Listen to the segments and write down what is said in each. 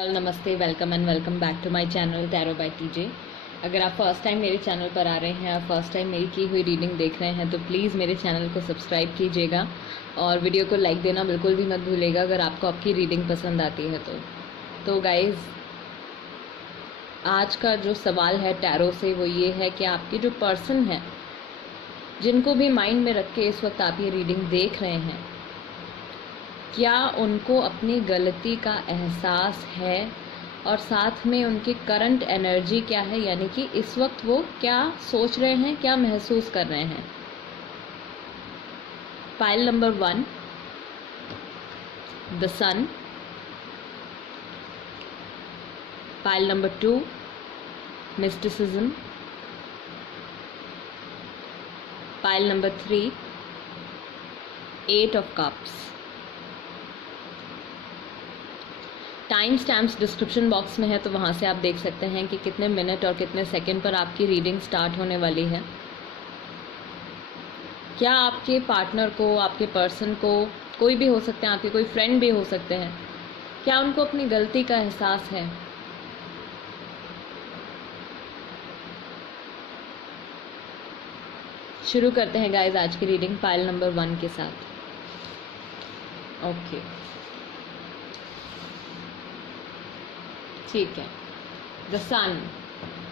All नमस्ते, welcome and welcome back to my channel tarot by TJ. अगर आप first time मेरे channel पर आ रहे हैं और फर्स्ट टाइम मेरी की हुई रीडिंग देख रहे हैं तो प्लीज़ मेरे चैनल को सब्सक्राइब कीजिएगा और वीडियो को लाइक देना बिल्कुल भी मत भूलिएगा अगर आपको आपकी रीडिंग पसंद आती है तो गाइज़, आज का जो सवाल है टैरो से वो ये है कि आपके जो पर्सन है, जिनको भी माइंड में रख के इस वक्त आप ये रीडिंग देख रहे हैं, क्या उनको अपनी गलती का एहसास है और साथ में उनकी करंट एनर्जी क्या है, यानी कि इस वक्त वो क्या सोच रहे हैं, क्या महसूस कर रहे हैं। Pile number 1, the sun. Pile number 2, mysticism. Pile number 3, 8 of cups. Timestamps description box में है तो वहाँ से आप देख सकते हैं कि कितने मिनट और कितने सेकंड पर आपकी रीडिंग स्टार्ट होने वाली है। क्या आपके पार्टनर को, आपके पर्सन को, कोई भी हो सकते हैं, आपके कोई फ्रेंड भी हो सकते हैं, क्या उनको अपनी गलती का एहसास है? शुरू करते हैं गाइज आज की रीडिंग पाइल नंबर 1 के साथ। ओके, ठीक है। द सन।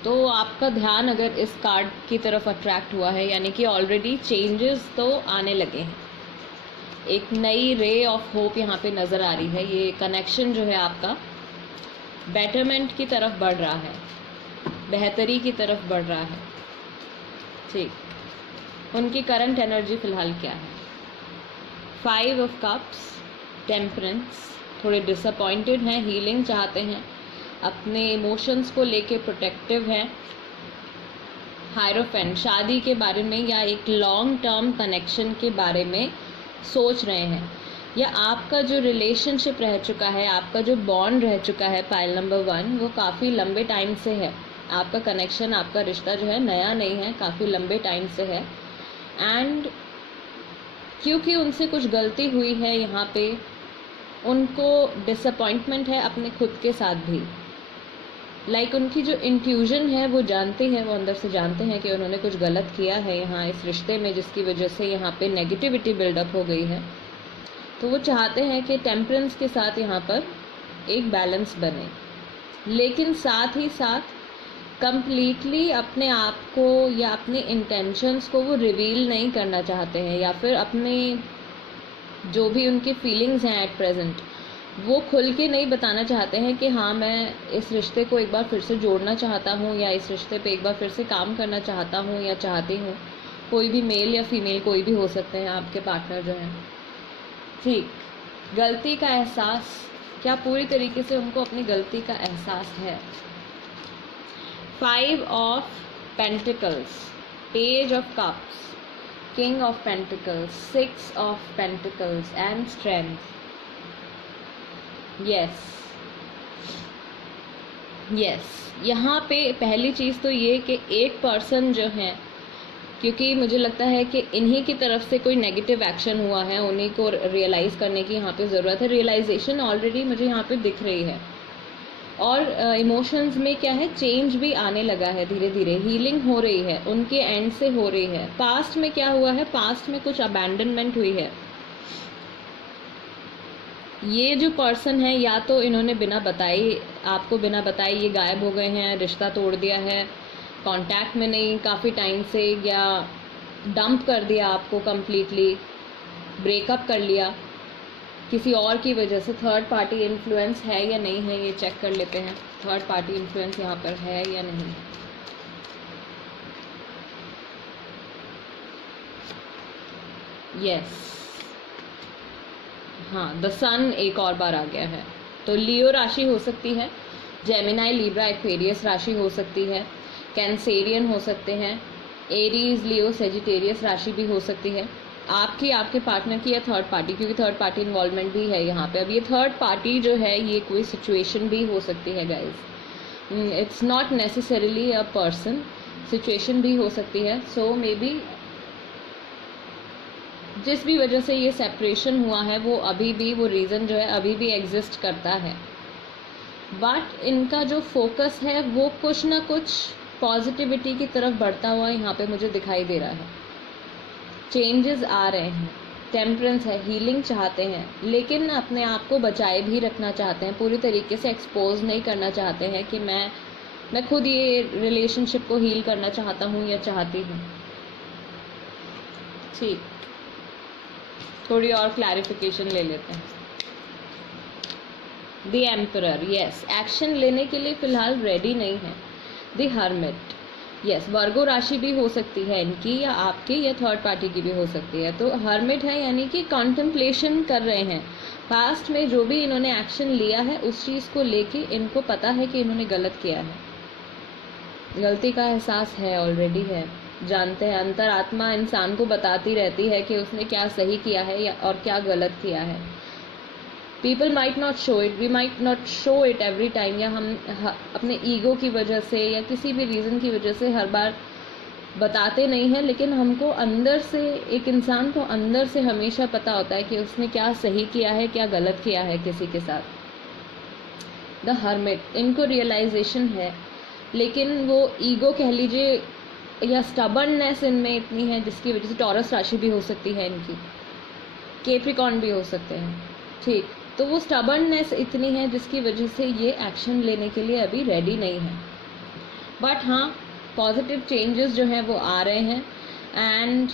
तो आपका ध्यान अगर इस कार्ड की तरफ अट्रैक्ट हुआ है, यानी कि ऑलरेडी चेंजेस तो आने लगे हैं, एक नई रे ऑफ होप यहाँ पे नज़र आ रही है। ये कनेक्शन जो है आपका बेटरमेंट की तरफ बढ़ रहा है, बेहतरी की तरफ बढ़ रहा है। ठीक, उनकी करंट एनर्जी फ़िलहाल क्या है? 5 ऑफ कप्स, टेम्परेंस। थोड़े डिसअपॉइंटेड हैं, हीलिंग चाहते हैं, अपने इमोशंस को लेके प्रोटेक्टिव है। हायरोफेंट, शादी के बारे में या एक लॉन्ग टर्म कनेक्शन के बारे में सोच रहे हैं, या आपका जो रिलेशनशिप रह चुका है, आपका जो बॉन्ड रह चुका है पाइल नंबर 1, वो काफ़ी लंबे टाइम से है। आपका कनेक्शन, आपका रिश्ता जो है नया नहीं है, काफ़ी लंबे टाइम से है। एंड क्योंकि उनसे कुछ गलती हुई है यहाँ पे, उनको डिसअपॉइंटमेंट है अपने खुद के साथ भी। उनकी जो इंट्यूजन है वो जानते हैं, वो अंदर से जानते हैं कि उन्होंने कुछ गलत किया है यहाँ इस रिश्ते में, जिसकी वजह से यहाँ पे नेगेटिविटी बिल्डअप हो गई है। तो वो चाहते हैं कि टेम्परेंस के साथ यहाँ पर एक बैलेंस बने, लेकिन साथ ही साथ कंप्लीटली अपने आप को या अपने इंटेंशंस को वो रिवील नहीं करना चाहते हैं, या फिर अपने जो भी उनकी फीलिंग्स हैं एट प्रेजेंट वो खुल के नहीं बताना चाहते हैं कि हाँ, मैं इस रिश्ते को एक बार फिर से जोड़ना चाहता हूँ, या इस रिश्ते पे एक बार फिर से काम करना चाहता हूँ या चाहती हूँ। कोई भी मेल या फीमेल कोई भी हो सकते हैं आपके पार्टनर जो हैं। ठीक, गलती का एहसास, क्या पूरी तरीके से उनको अपनी गलती का एहसास है? 5 of pentacles, page of cups, king of pentacles, 6 of pentacles and strength. Yes, यहाँ पे पहली चीज़ तो ये कि एक पर्सन जो है, क्योंकि मुझे लगता है कि इन्हीं की तरफ से कोई नेगेटिव एक्शन हुआ है, उन्हीं को रियलाइज़ करने की यहाँ पे ज़रूरत है। रियलाइजेशन ऑलरेडी मुझे यहाँ पे दिख रही है, और इमोशंस में क्या है, चेंज भी आने लगा है, धीरे धीरे हीलिंग हो रही है, उनके एंड से हो रही है। पास्ट में क्या हुआ है, पास्ट में कुछ अबैंडनमेंट हुई है। ये जो पर्सन है, या तो इन्होंने बिना बताए, आपको बिना बताए ये गायब हो गए हैं, रिश्ता तोड़ दिया है, कांटेक्ट में नहीं काफ़ी टाइम से, या डंप कर दिया आपको कम्प्लीटली, ब्रेकअप कर लिया किसी और की वजह से। थर्ड पार्टी इन्फ्लुएंस है या नहीं है, ये चेक कर लेते हैं। थर्ड पार्टी इन्फ्लुएंस यहाँ पर है या नहीं? यस, हाँ, द सन एक और बार आ गया है। तो लियो राशि हो सकती है, जेमिनाई, लिब्रा, एक्वेरियस राशि हो सकती है, कैंसेरियन हो सकते हैं, एरीज, लियो, सेजिटेरियस राशि भी हो सकती है आपकी, आपके पार्टनर की, या थर्ड पार्टी, क्योंकि थर्ड पार्टी इन्वॉल्वमेंट भी है यहाँ पे। अब ये थर्ड पार्टी जो है, ये कोई सिचुएशन भी हो सकती है guys, it's not necessarily a person, situation भी हो सकती है। सो मे बी जिस भी वजह से ये सेपरेशन हुआ है, वो अभी भी, वो रीज़न जो है अभी भी एग्जिस्ट करता है। बट इनका जो फोकस है वो कुछ ना कुछ पॉजिटिविटी की तरफ बढ़ता हुआ यहाँ पे मुझे दिखाई दे रहा है। चेंजेस आ रहे हैं, टेम्परेंस है, हीलिंग चाहते हैं, लेकिन अपने आप को बचाए भी रखना चाहते हैं, पूरी तरीके से एक्सपोज नहीं करना चाहते हैं कि मैं खुद ये रिलेशनशिप को हील करना चाहता हूँ या चाहती हूँ। ठीक, थोड़ी और क्लैरिफिकेशन ले लेते हैं। द एम्परर, यस, एक्शन लेने के लिए फिलहाल रेडी नहीं है। द हर्मिट, यस, वर्गो राशि भी हो सकती है इनकी, या आपकी, या थर्ड पार्टी की भी हो सकती है। तो हर्मिट है यानी कि कॉन्टेम्पलेशन कर रहे हैं। पास्ट में जो भी इन्होंने एक्शन लिया है उस चीज़ को लेके इनको पता है कि इन्होंने गलत किया है, गलती का एहसास है, ऑलरेडी है, जानते हैं। अंतरात्मा इंसान को बताती रहती है कि उसने क्या सही किया है या और क्या गलत किया है। People might not show it, we might not show it every time, या हम अपने ईगो की वजह से या किसी भी रीज़न की वजह से हर बार बताते नहीं हैं, लेकिन हमको अंदर से, एक इंसान को अंदर से हमेशा पता होता है कि उसने क्या सही किया है, क्या गलत किया है किसी के साथ। द हर्मिट, इनको रियलाइजेशन है, लेकिन वो ईगो कह लीजिए या स्टबर्ननेस इनमें इतनी है जिसकी वजह से, टॉरस राशि भी हो सकती है इनकी, कैप्रिकॉर्न भी हो सकते हैं, ठीक, तो वो स्टबर्ननेस इतनी है जिसकी वजह से ये एक्शन लेने के लिए अभी रेडी नहीं है। बट हाँ, पॉजिटिव चेंजेस जो हैं वो आ रहे हैं, एंड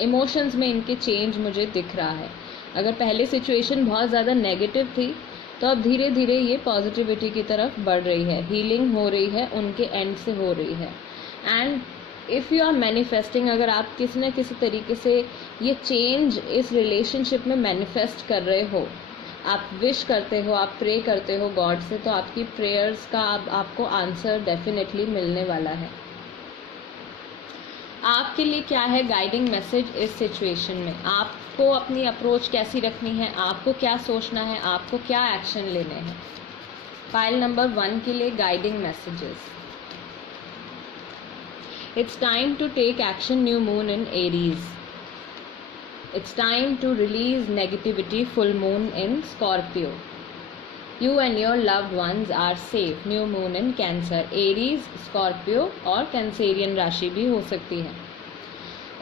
इमोशंस में इनके चेंज मुझे दिख रहा है। अगर पहले सिचुएशन बहुत ज़्यादा नेगेटिव थी तो अब धीरे धीरे ये पॉजिटिविटी की तरफ बढ़ रही है, हीलिंग हो रही है, उनके एंड से हो रही है। And if you are manifesting, अगर आप किसी न किसी तरीके से ये चेंज इस रिलेशनशिप में मैनिफेस्ट कर रहे हो, आप विश करते हो, आप प्रे करते हो गॉड से, तो आपकी प्रेयर्स का आपको आंसर डेफिनेटली मिलने वाला है। आपके लिए क्या है गाइडिंग मैसेज इस सिचुएशन में? आपको अपनी अप्रोच कैसी रखनी है, आपको क्या सोचना है, आपको क्या एक्शन लेने हैं? फाइल नंबर 1 के लिए guiding messages. It's time to take action, new moon in Aries. It's time to release negativity, full moon in Scorpio. You and your loved ones are safe, new moon in Cancer. Aries, Scorpio और Cancerian राशि भी हो सकती है।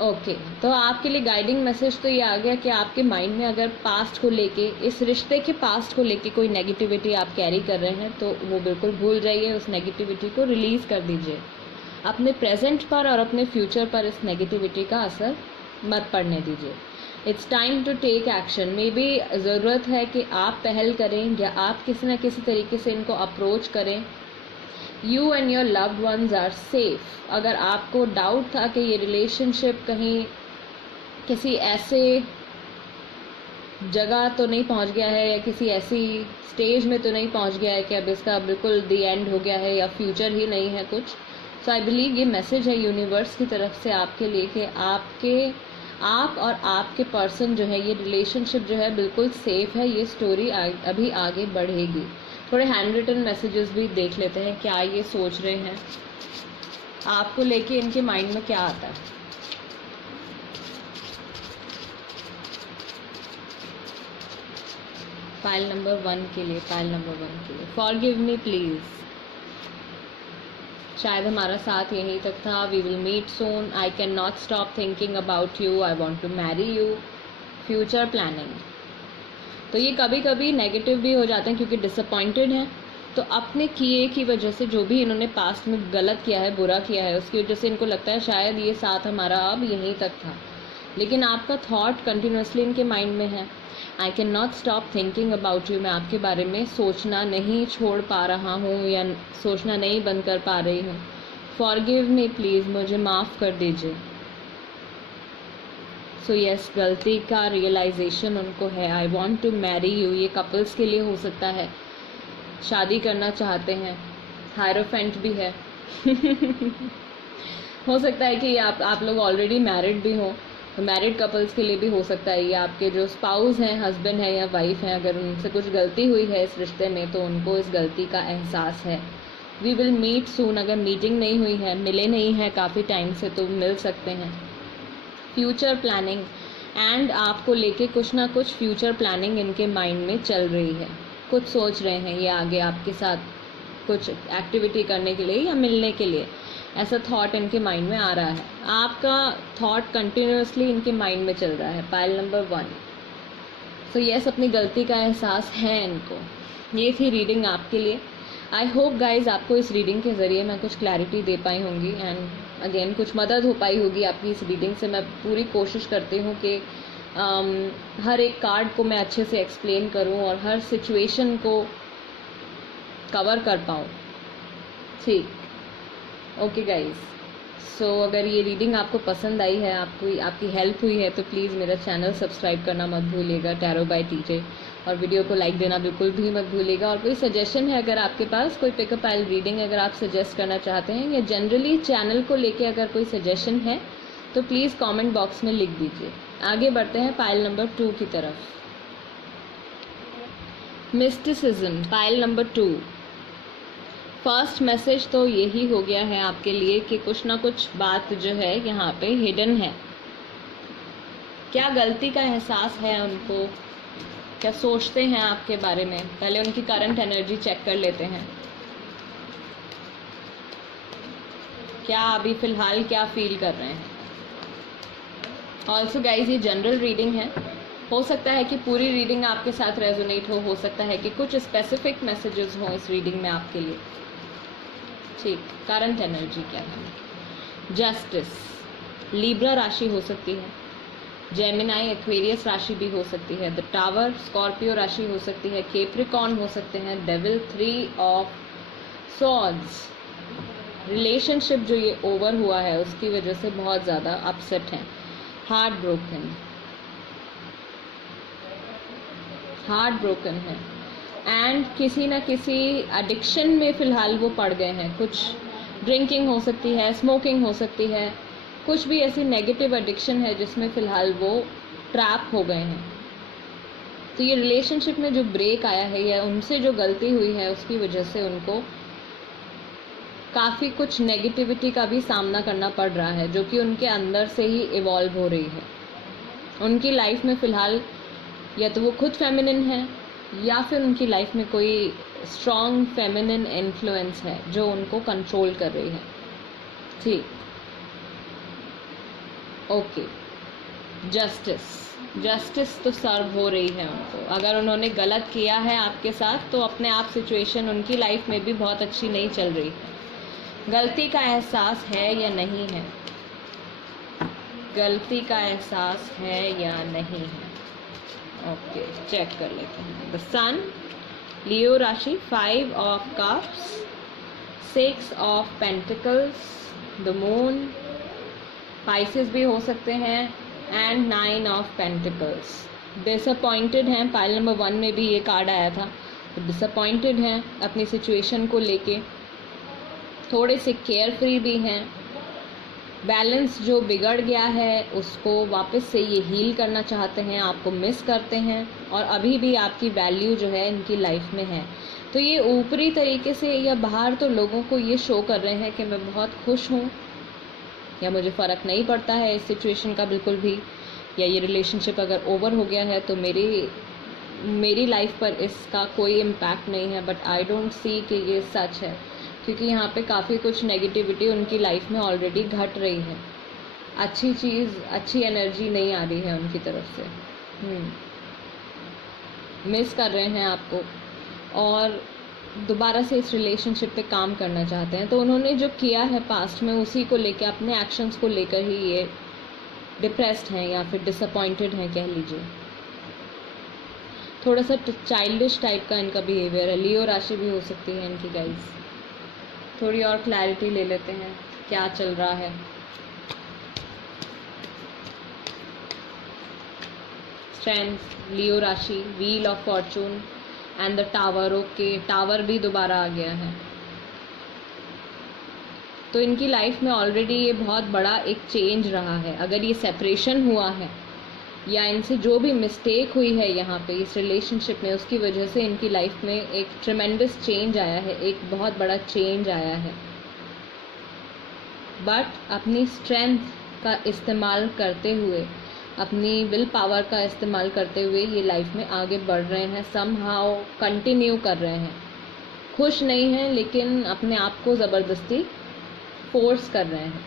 Okay, तो आपके लिए guiding message तो ये आ गया कि आपके माइंड में अगर पास्ट को लेके, इस रिश्ते के पास्ट को लेके कोई नेगेटिविटी आप कैरी कर रहे हैं तो वो बिल्कुल भूल जाइए, उस नेगेटिविटी को रिलीज़ कर दीजिए। अपने प्रेजेंट पर और अपने फ्यूचर पर इस नेगेटिविटी का असर मत पड़ने दीजिए। It's time to take action. Maybe ज़रूरत है कि आप पहल करें या आप किसी न किसी तरीके से इनको अप्रोच करें। You and your loved ones are safe. अगर आपको डाउट था कि ये रिलेशनशिप कहीं किसी ऐसे जगह तो नहीं पहुंच गया है या किसी ऐसी स्टेज में तो नहीं पहुंच गया है कि अब इसका बिल्कुल दी एंड हो गया है या फ्यूचर ही नहीं है कुछ, सो आई बिलीव ये मैसेज है यूनिवर्स की तरफ से आपके लिए कि आप और आपके पर्सन जो है, ये रिलेशनशिप जो है बिल्कुल सेफ है। ये स्टोरी अभी आगे बढ़ेगी। थोड़े हैंड रिटन मैसेजेस भी देख लेते हैं, क्या ये सोच रहे हैं, आपको लेके इनके माइंड में क्या आता है। फाइल नंबर 1 के लिए, फॉरगिव मी प्लीज़। शायद हमारा साथ यहीं तक था। We will meet soon. I can not stop thinking about you. I want to marry you. Future planning. तो ये कभी कभी नेगेटिव भी हो जाते हैं क्योंकि डिसअपॉइंटेड हैं, तो अपने किए की वजह से, जो भी इन्होंने पास्ट में गलत किया है, बुरा किया है, उसकी वजह से इनको लगता है शायद ये साथ हमारा अब यहीं तक था। लेकिन आपका थॉट कंटिन्यूसली इनके माइंड में है। आई can not stop thinking about you. मैं आपके बारे में सोचना नहीं छोड़ पा रहा हूँ या सोचना नहीं बंद कर पा रही हूँ। फॉरगिव मी प्लीज़, मुझे माफ़ कर दीजिए। सो यस, गलती का रियलाइजेशन उनको है। I want to marry you, ये कपल्स के लिए हो सकता है, शादी करना चाहते हैं। हायरोफेंट भी है हो सकता है कि आप लोग ऑलरेडी मैरिड भी हों, तो मैरिड कपल्स के लिए भी हो सकता है। ये आपके जो स्पाउस हैं, हस्बैंड है या वाइफ हैं, अगर उनसे कुछ गलती हुई है इस रिश्ते में तो उनको इस गलती का एहसास है। We will meet soon. अगर मीटिंग नहीं हुई है, मिले नहीं हैं काफ़ी टाइम से, तो मिल सकते हैं। फ्यूचर प्लानिंग, एंड आपको लेके कुछ ना कुछ फ्यूचर प्लानिंग इनके माइंड में चल रही है। कुछ सोच रहे हैं ये आगे आपके साथ कुछ एक्टिविटी करने के लिए या मिलने के लिए, ऐसा थॉट इनके माइंड में आ रहा है। आपका थॉट कंटिन्यूसली इनके माइंड में चल रहा है, पाइल नंबर 1। सो यस, अपनी गलती का एहसास है इनको। ये थी रीडिंग आपके लिए। आई होप गाइज आपको इस रीडिंग के ज़रिए मैं कुछ क्लैरिटी दे पाई होंगी एंड अगेन कुछ मदद हो पाई होगी आपकी इस रीडिंग से। मैं पूरी कोशिश करती हूँ कि हर एक कार्ड को मैं अच्छे से एक्सप्लेन करूँ और हर सिचुएशन को कवर कर पाऊँ। ठीक, ओके गाइज। सो अगर ये रीडिंग आपको पसंद आई है, आपकी हेल्प हुई है, तो प्लीज़ मेरा चैनल सब्सक्राइब करना मत भूलिएगा, टैरो बाय टीजे, और वीडियो को लाइक देना बिल्कुल भी मत भूलिएगा। और कोई सजेशन है अगर आपके पास, कोई पिकअप पाइल रीडिंग अगर आप सजेस्ट करना चाहते हैं या जनरली चैनल को लेके अगर कोई सजेशन है, तो प्लीज़ कमेंट बॉक्स में लिख दीजिए। आगे बढ़ते हैं पाइल नंबर 2 की तरफ। Mysticism, pile number 2। First message तो यही हो गया है आपके लिए कि कुछ ना कुछ बात जो है यहाँ पे हिडन है। क्या गलती का एहसास है उनको, क्या सोचते हैं आपके बारे में। पहले उनकी करंट एनर्जी चेक कर लेते हैं। क्या अभी फ़िलहाल क्या फील कर रहे हैं। ऑल्सो गाइज, ये जनरल रीडिंग है। हो सकता है कि पूरी रीडिंग आपके साथ रेजोनेट हो सकता है कि कुछ स्पेसिफिक मैसेजेस हों इस रीडिंग में आपके लिए। ठीक, करंट एनर्जी क्या है। जस्टिस, लीब्रा राशि हो सकती है, जेमिनाई एक्वेरियस राशि भी हो सकती है, द टावर स्कॉर्पियो राशि हो सकती है, कैप्रिकॉर्न हो सकते हैं, डेविल, 3 ऑफ सॉर्ड्स। रिलेशनशिप जो ये ओवर हुआ है उसकी वजह से बहुत ज़्यादा अपसेट हैं, हार्ट ब्रोकन है एंड किसी न किसी एडिक्शन में फ़िलहाल वो पड़ गए हैं। कुछ ड्रिंकिंग हो सकती है, स्मोकिंग हो सकती है, कुछ भी ऐसी नेगेटिव एडिक्शन है जिसमें फ़िलहाल वो ट्रैप हो गए हैं। तो ये रिलेशनशिप में जो ब्रेक आया है या उनसे जो गलती हुई है उसकी वजह से उनको काफ़ी कुछ नेगेटिविटी का भी सामना करना पड़ रहा है, जो कि उनके अंदर से ही इवॉल्व हो रही है। उनकी लाइफ में फ़िलहाल या तो वो खुद फेमिनिन है या फिर उनकी लाइफ में कोई स्ट्रॉन्ग फेमिनिन इन्फ्लुएंस है जो उनको कंट्रोल कर रही है। ठीक, ओके। जस्टिस तो सर्व हो रही है उनको। अगर उन्होंने गलत किया है आपके साथ तो अपने आप सिचुएशन उनकी लाइफ में भी बहुत अच्छी नहीं चल रही है। गलती का एहसास है या नहीं है, गलती का एहसास है या नहीं है। ओके, चेक कर लेते हैं। द सन, लियो राशि, 5 of cups, 6 of pentacles, the moon, Pisces भी हो सकते हैं, एंड 9 ऑफ पेंटिकल्स। डिसअपॉइंटेड हैं, पाइल नंबर 1 में भी ये कार्ड आया था। तो डिसअपॉइंटेड हैं अपनी सिचुएशन को लेके, थोड़े से केयर फ्री भी हैं। बैलेंस जो बिगड़ गया है उसको वापस से ये हील करना चाहते हैं, आपको मिस करते हैं और अभी भी आपकी वैल्यू जो है इनकी लाइफ में है। तो ये ऊपरी तरीके से या बाहर तो लोगों को ये शो कर रहे हैं कि मैं बहुत खुश हूँ या मुझे फ़र्क नहीं पड़ता है इस सिचुएशन का बिल्कुल भी, या ये रिलेशनशिप अगर ओवर हो गया है तो मेरी लाइफ पर इसका कोई इम्पैक्ट नहीं है। बट आई डोंट सी कि ये सच है, क्योंकि यहाँ पे काफ़ी कुछ नेगेटिविटी उनकी लाइफ में ऑलरेडी घट रही है। अच्छी एनर्जी नहीं आ रही है उनकी तरफ से। मिस कर रहे हैं आपको और दोबारा से इस रिलेशनशिप पे काम करना चाहते हैं। तो उन्होंने जो किया है पास्ट में उसी को लेकर, अपने एक्शंस को लेकर ही ये डिप्रेस्ड हैं या फिर डिसअपॉइंटेड हैं कह लीजिए। थोड़ा सा चाइल्डिश टाइप का इनका बिहेवियर है। लियो राशि भी हो सकती है इनकी गाइस। थोड़ी और क्लैरिटी ले लेते हैं क्या चल रहा है। स्ट्रेंथ, लियो राशि, wheel of Fortune and the tower. Okay, tower भी दोबारा आ गया है। तो इनकी लाइफ में ऑलरेडी ये बहुत बड़ा एक चेंज रहा है। अगर ये सेपरेशन हुआ है या इनसे जो भी मिस्टेक हुई है यहाँ पे इस रिलेशनशिप में, उसकी वजह से इनकी लाइफ में एक ट्रेमेंडस चेंज आया है, एक बहुत बड़ा चेंज आया है। बट अपनी स्ट्रेंथ का इस्तेमाल करते हुए अपनी विल पावर का इस्तेमाल करते हुए ये लाइफ में आगे बढ़ रहे हैं, समहाउ कंटिन्यू कर रहे हैं। खुश नहीं हैं लेकिन अपने आप को ज़बरदस्ती फोर्स कर रहे हैं।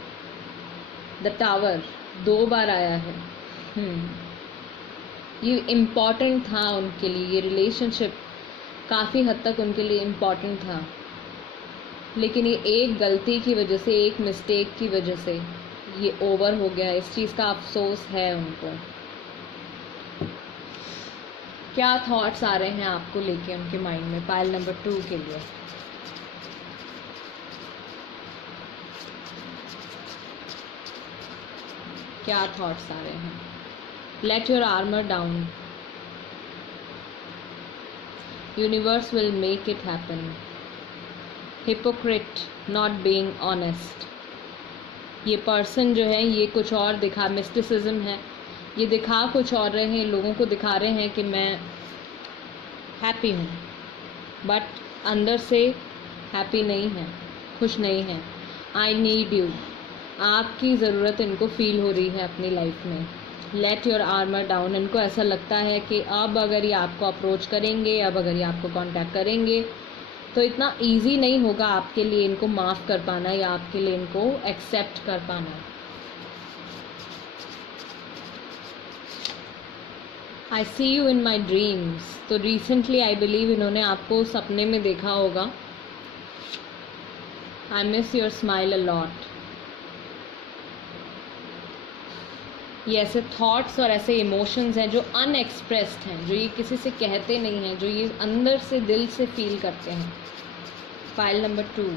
द टावर 2 बार आया है। ये इम्पॉर्टेंट था उनके लिए, ये रिलेशनशिप काफ़ी हद तक उनके लिए इम्पॉर्टेंट था, लेकिन ये एक गलती की वजह से, एक मिस्टेक की वजह से ये ओवर हो गया। इस चीज़ का अफसोस है उनको। क्या थॉट्स आ रहे हैं आपको लेके उनके माइंड में पाइल नंबर 2 के लिए? क्या थॉट्स आ रहे हैं? Late your armour down, universe will make it happen. Hypocrite, not being honest. ये पर्सन जो है ये कुछ और दिखा, मिस्टिसिज्म है, ये दिखा कुछ और रहे हैं, लोगों को दिखा रहे हैं कि मैं हैप्पी हूँ, बट अंदर से हैप्पी नहीं है, खुश नहीं है। आई नीड यू, आपकी ज़रूरत इनको फील हो रही है अपनी लाइफ में। लेट योर आर्मर डाउन, इनको ऐसा लगता है कि अब अगर ये आपको अप्रोच करेंगे, अब अगर ये आपको कांटेक्ट करेंगे तो इतना इजी नहीं होगा आपके लिए इनको माफ़ कर पाना या आपके लिए इनको एक्सेप्ट कर पाना। आई सी यू इन माई ड्रीम्स, तो रिसेंटली आई बिलीव इन्होंने आपको सपने में देखा होगा। I miss your smile a lot. ये ऐसे थॉट्स और ऐसे इमोशंस हैं जो अनएक्सप्रेस्ड हैं, जो ये किसी से कहते नहीं हैं, जो ये अंदर से दिल से फील करते हैं। File number 2,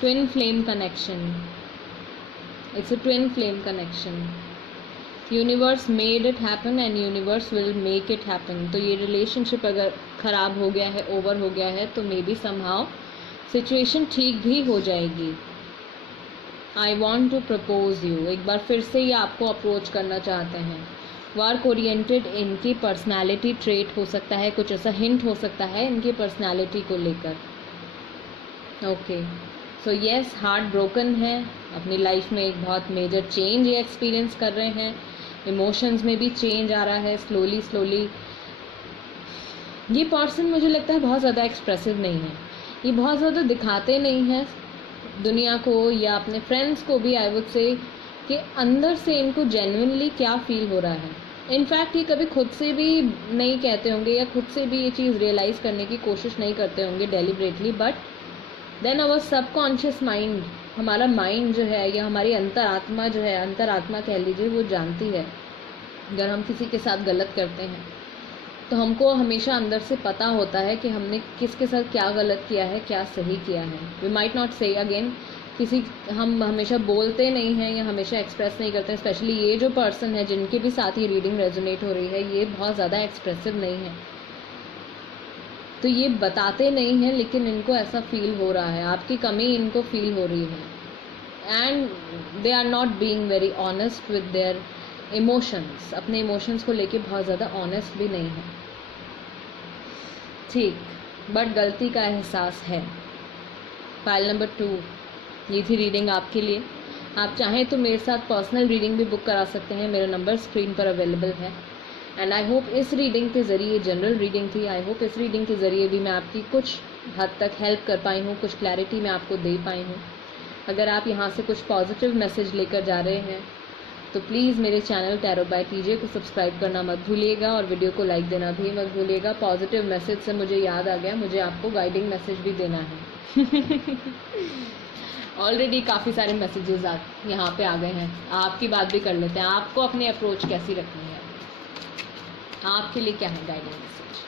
twin flame connection. It's a twin flame connection. Universe made it happen and universe will make it happen. तो ये रिलेशनशिप अगर ख़राब हो गया है, ओवर हो गया है, तो मे बी समहाउ सिचुएशन ठीक भी हो जाएगी। I want to propose you, एक बार फिर से ये आपको अप्रोच करना चाहते हैं। वर्क ओरिएंटेड इनकी पर्सनालिटी ट्रेट हो सकता है, कुछ ऐसा हिंट हो सकता है इनकी पर्सनालिटी को लेकर। Okay, so yes, heart broken है, अपनी लाइफ में एक बहुत मेजर चेंज ये एक्सपीरियंस कर रहे हैं। इमोशंस में भी चेंज आ रहा है स्लोली स्लोली। ये पर्सन मुझे लगता है बहुत ज़्यादा एक्सप्रेसिव नहीं है, ये बहुत ज़्यादा दिखाते नहीं हैं दुनिया को या अपने फ्रेंड्स को भी। आई वुड से कि अंदर से इनको जेन्युइनली क्या फील हो रहा है। इनफैक्ट ये कभी खुद से भी नहीं कहते होंगे या खुद से भी ये चीज़ रियलाइज़ करने की कोशिश नहीं करते होंगे deliberately, but then our subconscious mind, हमारा माइंड जो है या हमारी अंतरात्मा जो है, अंतरात्मा कह लीजिए, वो जानती है अगर हम किसी के साथ गलत करते हैं तो हमको हमेशा अंदर से पता होता है कि हमने किसके साथ क्या गलत किया है, क्या सही किया है। वी माइट नॉट से अगेन, हम हमेशा बोलते नहीं हैं या हमेशा एक्सप्रेस नहीं करते हैं। स्पेशली ये जो पर्सन है जिनके भी साथ ये रीडिंग रेजोनेट हो रही है, ये बहुत ज़्यादा एक्सप्रेसिव नहीं है, तो ये बताते नहीं हैं, लेकिन इनको ऐसा फील हो रहा है, आपकी कमी इनको फील हो रही है। And they are not being very honest with their emotions, अपने इमोशंस को लेके बहुत ज़्यादा ऑनेस्ट भी नहीं है, ठीक, बट गलती का एहसास है। फाइल नंबर 2, ये थी रीडिंग आपके लिए। आप चाहें तो मेरे साथ पर्सनल रीडिंग भी बुक करा सकते हैं, मेरा नंबर स्क्रीन पर अवेलेबल है। एंड आई होप इस रीडिंग के ज़रिए, जनरल रीडिंग थी, आई होप इस रीडिंग के ज़रिए भी मैं आपकी कुछ हद तक हेल्प कर पाई हूँ, कुछ क्लैरिटी मैं आपको दे पाई हूँ। अगर आप यहाँ से कुछ पॉजिटिव मैसेज लेकर जा रहे हैं तो प्लीज़ मेरे चैनल टैरो बाय टीजे को सब्सक्राइब करना मत भूलिएगा और वीडियो को लाइक देना भी मत भूलिएगा। पॉजिटिव मैसेज से मुझे याद आ गया, मुझे आपको गाइडिंग मैसेज भी देना है। ऑलरेडी काफ़ी सारे मैसेजेस यहाँ पे आ गए हैं, आपकी बात भी कर लेते हैं। आपको अपनी अप्रोच कैसी रखनी है, आपके लिए क्या है guiding message?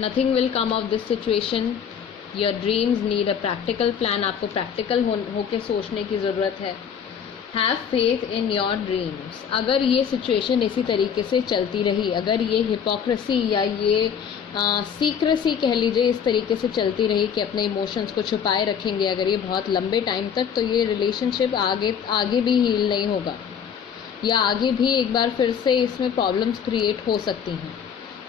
Nothing will come of this situation, your dreams need a practical plan. आपको प्रैक्टिकल होके सोचने की ज़रूरत है। Have faith in your dreams. अगर ये सिचुएशन इसी तरीके से चलती रही, अगर ये हिपोक्रेसी या ये सीक्रेसी कह लीजिए इस तरीके से चलती रही कि अपने इमोशंस को छुपाए रखेंगे अगर ये बहुत लंबे टाइम तक, तो ये रिलेशनशिप आगे भी हील नहीं होगा या आगे भी एक बार फिर से इसमें प्रॉब्लम्स क्रिएट हो सकती हैं।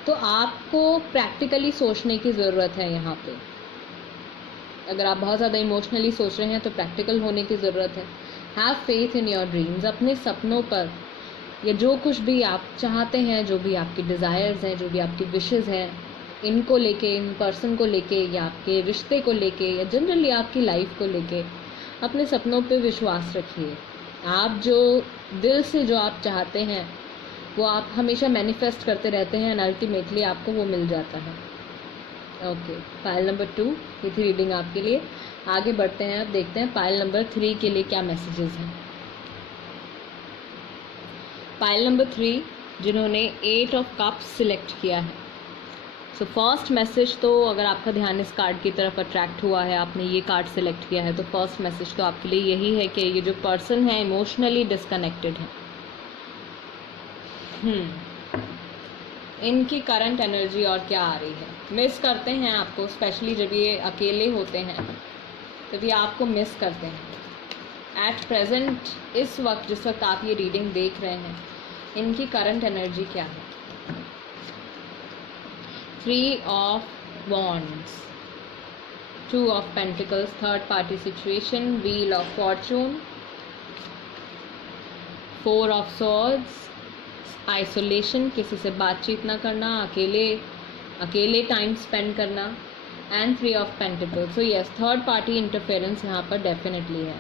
तो आपको प्रैक्टिकली सोचने की ज़रूरत है यहाँ पे। अगर आप बहुत ज़्यादा इमोशनली सोच रहे हैं तो प्रैक्टिकल होने की ज़रूरत है। Have faith in your dreams, अपने सपनों पर, या जो कुछ भी आप चाहते हैं, जो भी आपकी डिज़ायर्स हैं, जो भी आपकी विशेज़ हैं, इनको लेके, इन पर्सन को लेके, या आपके रिश्ते को लेके, या जनरली आपकी लाइफ को लेके अपने सपनों पे विश्वास रखिए। आप जो दिल से जो आप चाहते हैं वो आप हमेशा मैनिफेस्ट करते रहते हैं एंड अल्टीमेटली आपको वो मिल जाता है। ओके, पाइल नंबर 2 ये थी रीडिंग आपके लिए। आगे बढ़ते हैं, अब देखते हैं पाइल नंबर 3 के लिए क्या मैसेजेस हैं। पाइल नंबर 3 जिन्होंने 8 ऑफ कप्स सिलेक्ट किया है, सो फर्स्ट मैसेज तो अगर आपका ध्यान इस कार्ड की तरफ अट्रैक्ट हुआ है, आपने ये कार्ड सिलेक्ट किया है, तो फर्स्ट मैसेज तो आपके लिए यही है कि ये जो पर्सन है इमोशनली डिस्कनेक्टेड है। इनकी करंट एनर्जी और क्या आ रही है, मिस करते हैं आपको, स्पेशली जब ये अकेले होते हैं तब ये आपको मिस करते हैं। एट प्रेजेंट इस वक्त जिस वक्त आप ये रीडिंग देख रहे हैं, इनकी करंट एनर्जी क्या है? 3 of wands, 2 of pentacles, third party situation, wheel of Fortune, 4 of swords, isolation, किसी से बातचीत ना करना, अकेले टाइम स्पेंड करना, and 3 of pentacles. So yes, third party interference यहाँ पर डेफिनेटली है।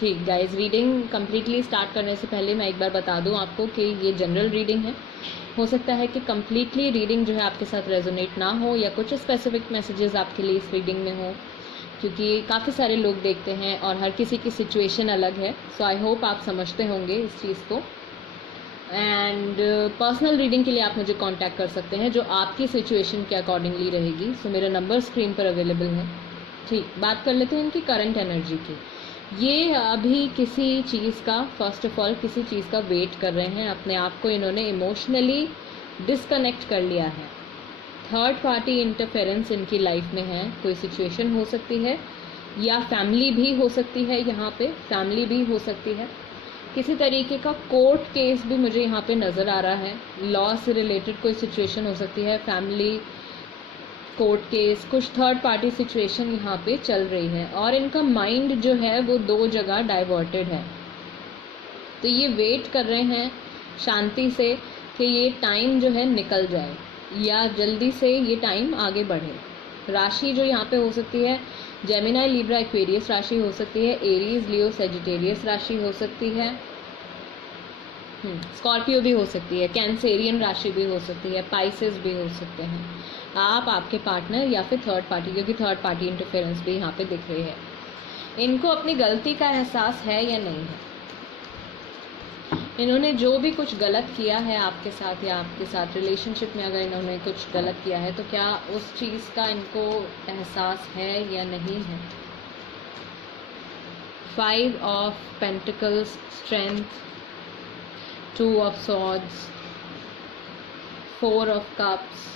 ठीक गाइज, रीडिंग कम्प्लीटली स्टार्ट करने से पहले मैं एक बार बता दूँ आपको कि ये जनरल रीडिंग है। हो सकता है कि कम्प्लीटली रीडिंग जो है आपके साथ रेजोनेट ना हो, या कुछ स्पेसिफिक मैसेजेस आपके लिए इस रीडिंग में हो, क्योंकि काफ़ी सारे लोग देखते हैं और हर किसी की सिचुएशन अलग है। सो आई होप आप समझते होंगे इस चीज़ को। एंड पर्सनल रीडिंग के लिए आप मुझे कांटेक्ट कर सकते हैं जो आपकी सिचुएशन के अकॉर्डिंगली रहेगी। सो मेरा नंबर स्क्रीन पर अवेलेबल है। ठीक, बात कर लेते हैं इनकी करंट एनर्जी की। ये अभी किसी चीज़ का, फर्स्ट ऑफ ऑल किसी चीज़ का वेट कर रहे हैं। अपने आप को इन्होंने इमोशनली डिस्कनेक्ट कर लिया है। थर्ड पार्टी इंटरफेरेंस इनकी लाइफ में है। कोई सिचुएशन हो सकती है या फैमिली भी हो सकती है, यहाँ पे फैमिली भी हो सकती है। किसी तरीके का कोर्ट केस भी मुझे यहाँ पे नज़र आ रहा है। लॉ से रिलेटेड कोई सिचुएशन हो सकती है, फैमिली कोर्ट केस, कुछ थर्ड पार्टी सिचुएशन यहाँ पे चल रही है। और इनका माइंड जो है वो 2 जगह डाइवर्टेड है। तो ये वेट कर रहे हैं शांति से कि ये टाइम जो है निकल जाए या जल्दी से ये टाइम आगे बढ़े। राशि जो यहाँ पे हो सकती है, जेमिनाई, लिब्रा, एक्वेरियस राशि हो सकती है, एरीज, लियो, सेजिटेरियस राशि हो सकती है, स्कॉर्पियो भी हो सकती है, कैंसेरियन राशि भी हो सकती है, पाइसेस भी हो सकते हैं। आप, आपके पार्टनर या फिर थर्ड पार्टी, क्योंकि थर्ड पार्टी इंटरफेरेंस भी यहाँ पे दिख रही है। इनको अपनी गलती का एहसास है या नहीं है? इन्होंने जो भी कुछ गलत किया है आपके साथ या आपके साथ रिलेशनशिप में, अगर इन्होंने कुछ गलत किया है तो क्या उस चीज़ का इनको एहसास है या नहीं है? 5 of pentacles, strength, 2 of swords, 4 of cups,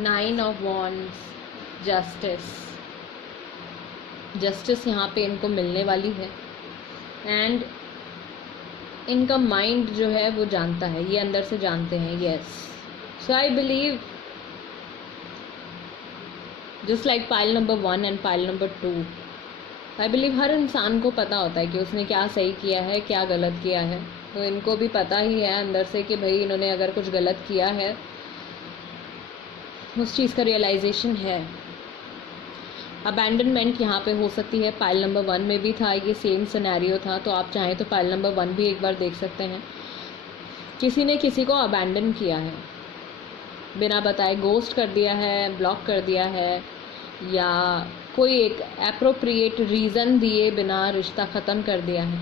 9 of wands, justice यहाँ पे इनको मिलने वाली है। एंड इनका माइंड जो है वो जानता है, ये अंदर से जानते हैं। Yes, so I believe just like pile number 1 and pile number 2, I believe हर इंसान को पता होता है कि उसने क्या सही किया है, क्या गलत किया है। तो इनको भी पता ही है अंदर से कि भाई इन्होंने अगर कुछ गलत किया है, उस चीज़ का रियलाइजेशन है। अबैंडनमेंट यहाँ पे हो सकती है। पाइल नंबर 1 में भी था, ये सेम सिनेरियो था। तो आप चाहें तो पाइल नंबर 1 भी एक बार देख सकते हैं। किसी ने किसी को अबैंडन किया है, बिना बताए गोस्ट कर दिया है, ब्लॉक कर दिया है, या कोई एक एप्रोप्रिएट रीज़न दिए बिना रिश्ता ख़त्म कर दिया है।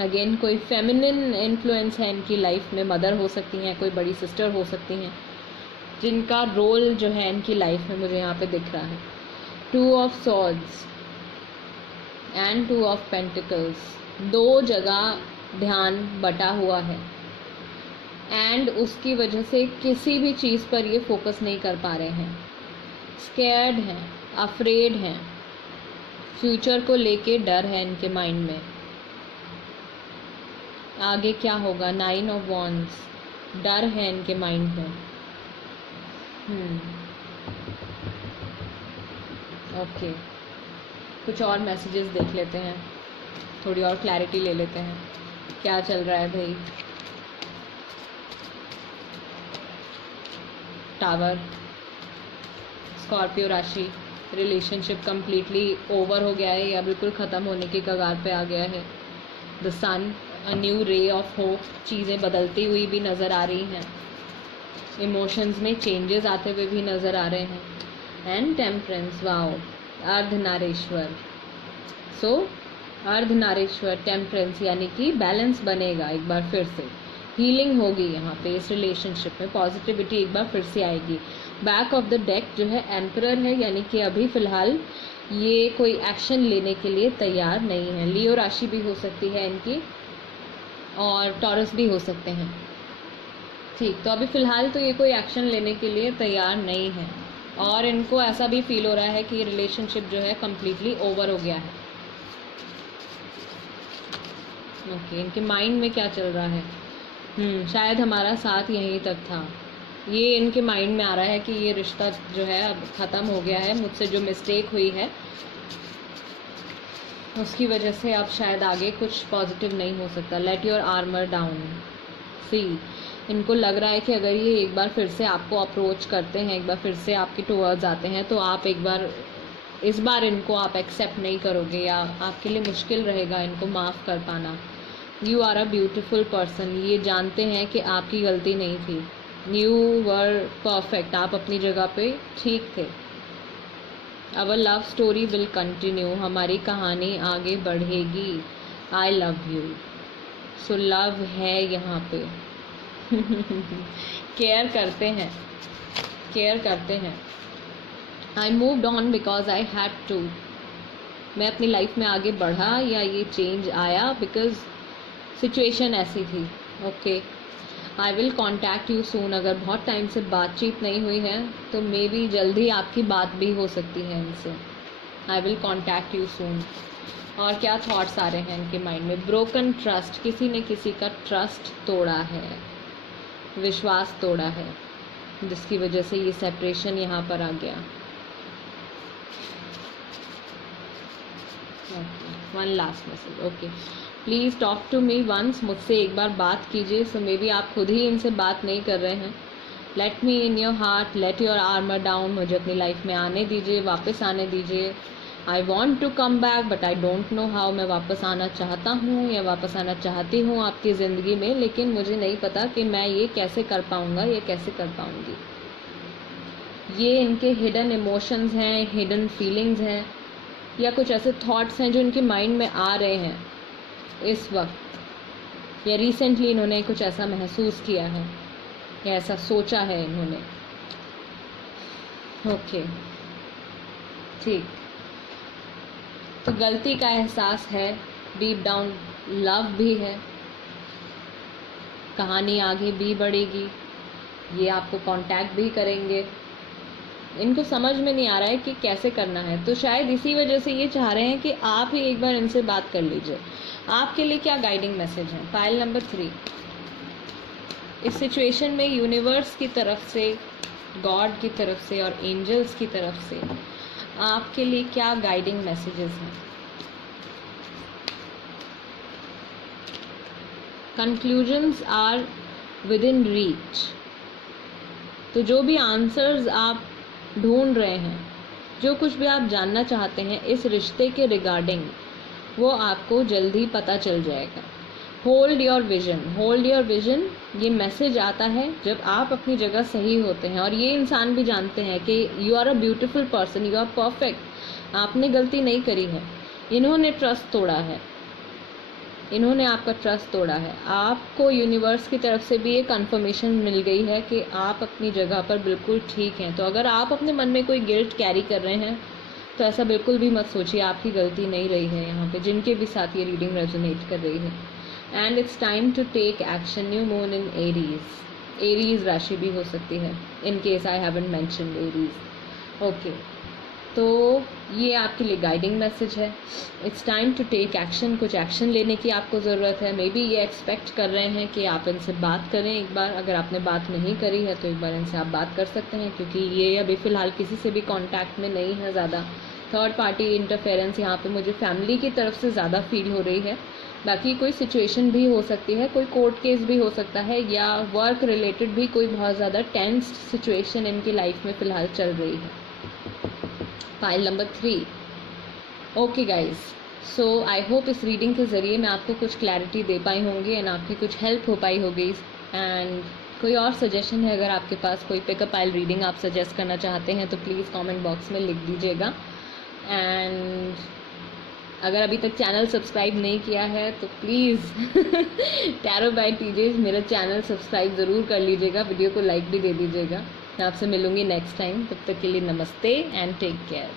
अगेन कोई फेमिनिन इन्फ्लुएंस है इनकी लाइफ में, मदर हो सकती हैं, कोई बड़ी सिस्टर हो सकती हैं, जिनका रोल जो है इनकी लाइफ में मुझे यहाँ पे दिख रहा है। 2 of swords and 2 of pentacles, 2 जगह ध्यान बटा हुआ है एंड उसकी वजह से किसी भी चीज़ पर ये फोकस नहीं कर पा रहे हैं। स्कैर्ड हैं, अफ्रेड हैं, फ्यूचर को लेके डर है इनके माइंड में। आगे क्या होगा? 9 ऑफ वॉन्ड्स, डर है इनके माइंड में। ओके, कुछ और मैसेजेस देख लेते हैं। थोड़ी और क्लैरिटी ले लेते हैं, क्या चल रहा है भाई। टावर, स्कॉर्पियो राशि, रिलेशनशिप कम्प्लीटली ओवर हो गया है या बिल्कुल ख़त्म होने के कगार पे आ गया है। The sun, a new ray of hope, चीज़ें बदलती हुई भी नज़र आ रही हैं, इमोशंस में चेंजेस आते हुए भी नज़र आ रहे हैं। And temperance, wow, Ardhanarishvara. So Ardhanarishvara, temperance, यानी कि बैलेंस बनेगा एक बार फिर से, हीलिंग होगी यहाँ पे इस रिलेशनशिप में, पॉजिटिविटी एक बार फिर से आएगी। बैक ऑफ द डेक जो है एम्परर है, यानी कि अभी फ़िलहाल ये कोई एक्शन लेने के लिए तैयार नहीं है। लियो राशि भी हो सकती है इनकी और टॉरस भी हो सकते हैं। ठीक, तो अभी फ़िलहाल तो ये कोई एक्शन लेने के लिए तैयार नहीं है और इनको ऐसा भी फील हो रहा है कि ये रिलेशनशिप जो है कम्प्लीटली ओवर हो गया है। ओके, इनके माइंड में क्या चल रहा है? शायद हमारा साथ यहीं तक था, ये इनके माइंड में आ रहा है कि ये रिश्ता जो है अब ख़त्म हो गया है, मुझसे जो मिस्टेक हुई है उसकी वजह से अब शायद आगे कुछ पॉजिटिव नहीं हो सकता। Let your armour down. See, इनको लग रहा है कि अगर ये एक बार फिर से आपको अप्रोच करते हैं, एक बार फिर से आपके टुवर्ड्स आते हैं, तो आप इस बार इनको आप एक्सेप्ट नहीं करोगे या आपके लिए मुश्किल रहेगा इनको माफ़ कर पाना। You are a beautiful person, ये जानते हैं कि आपकी गलती नहीं थी, यू वर परफेक्ट, आप अपनी जगह पे ठीक थे। Our love story will continue, हमारी कहानी आगे बढ़ेगी। I love you. So love है यहाँ पे। केयर करते हैं, केयर करते हैं। I moved on because I had to, मैं अपनी लाइफ में आगे बढ़ा या ये चेंज आया बिकॉज सिचुएशन ऐसी थी। Okay, I will contact you soon, अगर बहुत टाइम से बातचीत नहीं हुई है तो मे बी जल्दी आपकी बात भी हो सकती है इनसे। I will contact you soon. और क्या थॉट्स आ रहे हैं इनके माइंड में? ब्रोकन ट्रस्ट, किसी ने किसी का ट्रस्ट तोड़ा है, विश्वास तोड़ा है, जिसकी वजह से ये सेपरेशन यहाँ पर आ गया। One last message. Okay, please talk to me once, मुझसे एक बार बात कीजिए। सो मे बी आप खुद ही इनसे बात नहीं कर रहे हैं। Let me in your heart, let your armour down, मुझे अपनी लाइफ में आने दीजिए, वापस आने दीजिए। I want to come back but I don't know how, मैं वापस आना चाहता हूँ या वापस आना चाहती हूँ आपकी ज़िंदगी में, लेकिन मुझे नहीं पता कि मैं ये कैसे कर पाऊँगा या कैसे कर पाऊँगी। ये इनके हिडन इमोशंस हैं, हिडन फीलिंग्स हैं या कुछ ऐसे थॉट्स हैं जो इनके माइंड में आ रहे हैं इस वक्त, या रिसेंटली इन्होंने कुछ ऐसा महसूस किया है या ऐसा सोचा है इन्होंने। ओके, ठीक, तो गलती का एहसास है, डीप डाउन लव भी है, कहानी आगे भी बढ़ेगी, ये आपको कांटेक्ट भी करेंगे। इनको समझ में नहीं आ रहा है कि कैसे करना है, तो शायद इसी वजह से ये चाह रहे हैं कि आप ही एक बार इनसे बात कर लीजिए। आपके लिए क्या गाइडिंग मैसेज है? पाइल नंबर 3, इस सिचुएशन में यूनिवर्स की तरफ से, गॉड की तरफ से और एंजल्स की तरफ से आपके लिए क्या गाइडिंग मैसेजेस हैं? Conclusions are within reach, तो जो भी आंसर्स आप ढूंढ रहे हैं, जो कुछ भी आप जानना चाहते हैं इस रिश्ते के रिगार्डिंग, वो आपको जल्दी पता चल जाएगा। Hold your vision, hold your vision, ये मैसेज आता है जब आप अपनी जगह सही होते हैं और ये इंसान भी जानते हैं कि you are a beautiful person, you are perfect, आपने गलती नहीं करी है। इन्होंने ट्रस्ट तोड़ा है, इन्होंने आपका ट्रस्ट तोड़ा है। आपको यूनिवर्स की तरफ से भी एक कंफर्मेशन मिल गई है कि आप अपनी जगह पर बिल्कुल ठीक हैं। तो अगर आप अपने मन में कोई गिल्ट कैरी कर रहे हैं तो ऐसा बिल्कुल भी मत सोचिए, आपकी गलती नहीं रही है यहाँ पे, जिनके भी साथ ये रीडिंग रेजोनेट कर रही है। And it's time to take action. New moon in Aries, Aries राशि भी हो सकती है, in case I haven't mentioned Aries. Okay, तो ये आपके लिए गाइडिंग मैसेज है। It's time to take action, कुछ एक्शन लेने की आपको ज़रूरत है। मे बी ये एक्सपेक्ट कर रहे हैं कि आप इनसे बात करें एक बार। अगर आपने बात नहीं करी है तो एक बार इनसे आप बात कर सकते हैं, क्योंकि ये अभी फ़िलहाल किसी से भी कांटेक्ट में नहीं है ज़्यादा, थर्ड पार्टी इंटरफेरेंस यहाँ पे मुझे फैमिली की तरफ से ज़्यादा फील हो रही है। बाकी कोई सिचुएशन भी हो सकती है, कोई कोर्ट केस भी हो सकता है, या वर्क रिलेटेड भी कोई बहुत ज़्यादा टेंस सिचुएशन इनकी लाइफ में फ़िलहाल चल रही है। Pile number 3। Okay guys, so I hope इस रीडिंग के ज़रिए मैं आपको कुछ क्लैरिटी दे पाई होंगी एंड आपकी कुछ हेल्प हो पाई होगी। एंड कोई और सजेशन है, अगर आपके पास कोई पिकअप पाइल रीडिंग आप सजेस्ट करना चाहते हैं तो प्लीज़ कमेंट बॉक्स में लिख दीजिएगा। एंड अगर अभी तक चैनल सब्सक्राइब नहीं किया है तो प्लीज़ टैरो बाय टीजेज मेरा चैनल सब्सक्राइब ज़रूर कर लीजिएगा, वीडियो को लाइक भी दे दीजिएगा। मैं आपसे मिलूँगी नेक्स्ट टाइम, तब तक के लिए नमस्ते एंड टेक केयर।